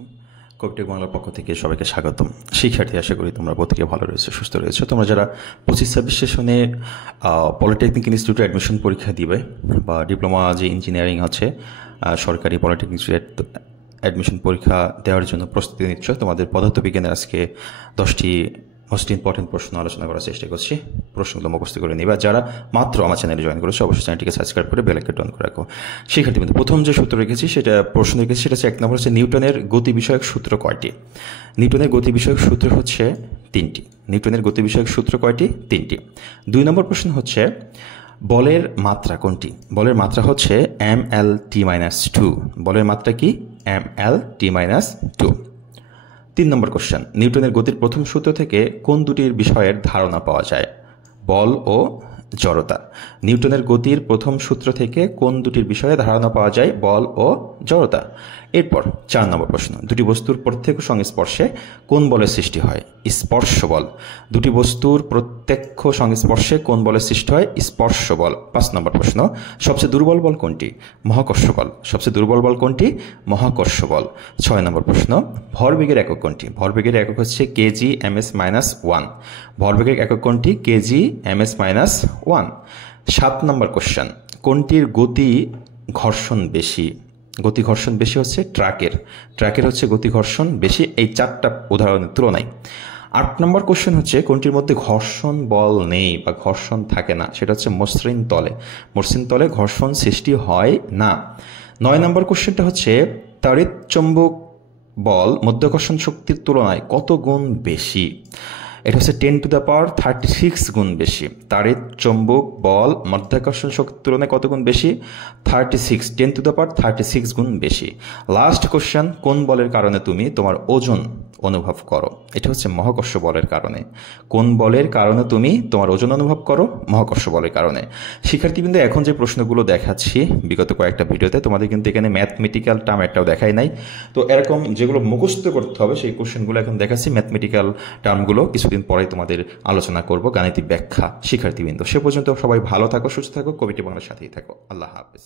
আলাইকুম। কবিটেক বাংলার পক্ষ থেকে সবাইকে স্বাগতম। শিক্ষার্থী, আশা করি তোমরা প্রত্যেকে ভালো রয়েছে, সুস্থ রয়েছে। তোমরা যারা 25-26 সেশনে পলিটেকনিক ইনস্টিটিউটে অ্যাডমিশন পরীক্ষা দিবে বা ডিপ্লোমা যে ইঞ্জিনিয়ারিং আছে সরকারি পলিটেকনিক ইনস্টিটিউট অ্যাডমিশন পরীক্ষা দেওয়ার জন্য প্রস্তুতি নিচ্ছ, তোমাদের পদার্থবিজ্ঞানের আজকে 10টি মোস্ট ইম্পর্টেন্ট প্রশ্ন আলোচনা করার চেষ্টা করছি। প্রশ্নগুলো মুখস্থ করে নিবা। যারা মাত্র আমার চ্যানেলে জয়েন করেছো অবশ্যই চ্যানেলটিকে সাবস্ক্রাইব করে বেল আইকনটি অন করে রাখো। শিক্ষার্থী বন্ধু, প্রথম যে সূত্র রেখেছি সেটা প্রশ্ন রেখেছি, সেটা হচ্ছে 1 নম্বর হচ্ছে নিউটনের গতি বিষয়ক সূত্র কয়টি? নিউটনের গতি বিষয়ক সূত্র হচ্ছে 3টি। নিউটনের গতি বিষয়ক সূত্র কয়টি? 3টি। 2 নম্বর প্রশ্ন হচ্ছে বলের মাত্রা কোনটি? বলের মাত্রা হচ্ছে mlt-2। বলের মাত্রা কি? mlt-2। 3 নম্বর কোশ্চেন, নিউটনের গতির প্রথম সূত্র থেকে কোন দুটির বিষয়ের ধারণা পাওয়া যায়? বল ও জড়তা। নিউটনের গতির প্রথম সূত্র থেকে কোন দুটির বিষয়ে ধারণা পাওয়া যায়? বল ও জড়তা। এরপর 4 নম্বর প্রশ্ন, দুটি বস্তুর প্রত্যক্ষ সংস্পর্শে কোন বলের সৃষ্টি হয়? স্পর্শ বল। দুটি বস্তুর প্রত্যক্ষ সংস্পর্শে কোন বলের সৃষ্টি হয়? স্পর্শ বল। 5 নম্বর প্রশ্ন, সবচেয়ে দুর্বল বল কোনটি? মহাকর্ষ বল। সবচেয়ে দুর্বল বল কোনটি? মহাকর্ষ বল। 6 নম্বর প্রশ্ন, ভরবেগের একক কোনটি? ভরবেগের একক হচ্ছে কেজি ms-1। ভরবেগের একক কোনটি? KG ms-1। 7 নম্বর কোশ্চেন, কোনটির গতি ঘর্ষণ বেশি? গতি ঘর্ষণ বেশি হচ্ছে ট্রাকের। ট্রাকের হচ্ছে গতি ঘর্ষণ বেশি এই 4টা উদাহরণের তুলনায়। 8 নম্বর কোশ্চেন হচ্ছে কোনটির মধ্যে ঘর্ষণ বল নেই বা ঘর্ষণ থাকে না? সেটা হচ্ছে মসৃণ তলে। মসৃণ তলে ঘর্ষণ সৃষ্টি হয় না। 9 নম্বর কোশ্চেনটা হচ্ছে তড়িৎচুম্বক বল মাধ্যাকর্ষণ শক্তির তুলনায় কত গুণ বেশি? এটা হচ্ছে 10⁻36 গুণ বেশি। তড়িৎচুম্বক বল মাধ্যাকর্ষণ শক্তির তুলনায় কত গুণ বেশি? 10⁻36 গুণ বেশি। লাস্ট কোশ্চেন, কোন বলের কারণে তুমি তোমার ওজন অনুভব করো? এটা হচ্ছে মহাকর্ষ বলের কারণে। কোন বলের কারণে তুমি তোমার ওজন অনুভব করো? মহাকর্ষ বলের কারণে। শিক্ষার্থীবৃন্দ, এখন যে প্রশ্নগুলো দেখাচ্ছি বিগত কয়েকটা ভিডিওতে তোমাদের কিন্তু এখানে ম্যাথমেটিক্যাল টার্ম একটাও দেখাই নাই। তো এরকম যেগুলো মুখস্থ করতে হবে সেই কোশ্চেনগুলো এখন দেখাচ্ছি। ম্যাথমেটিক্যাল টার্মগুলো কিছুদিন পরে তোমাদের আলোচনা করব, গাণিতিক ব্যাখ্যা। শিক্ষার্থীবৃন্দ, সে পর্যন্ত সবাই ভালো থাকো, সুস্থ থাকো, কবিটি বাংলার সাথেই থাকো। আল্লাহ হাফেজ।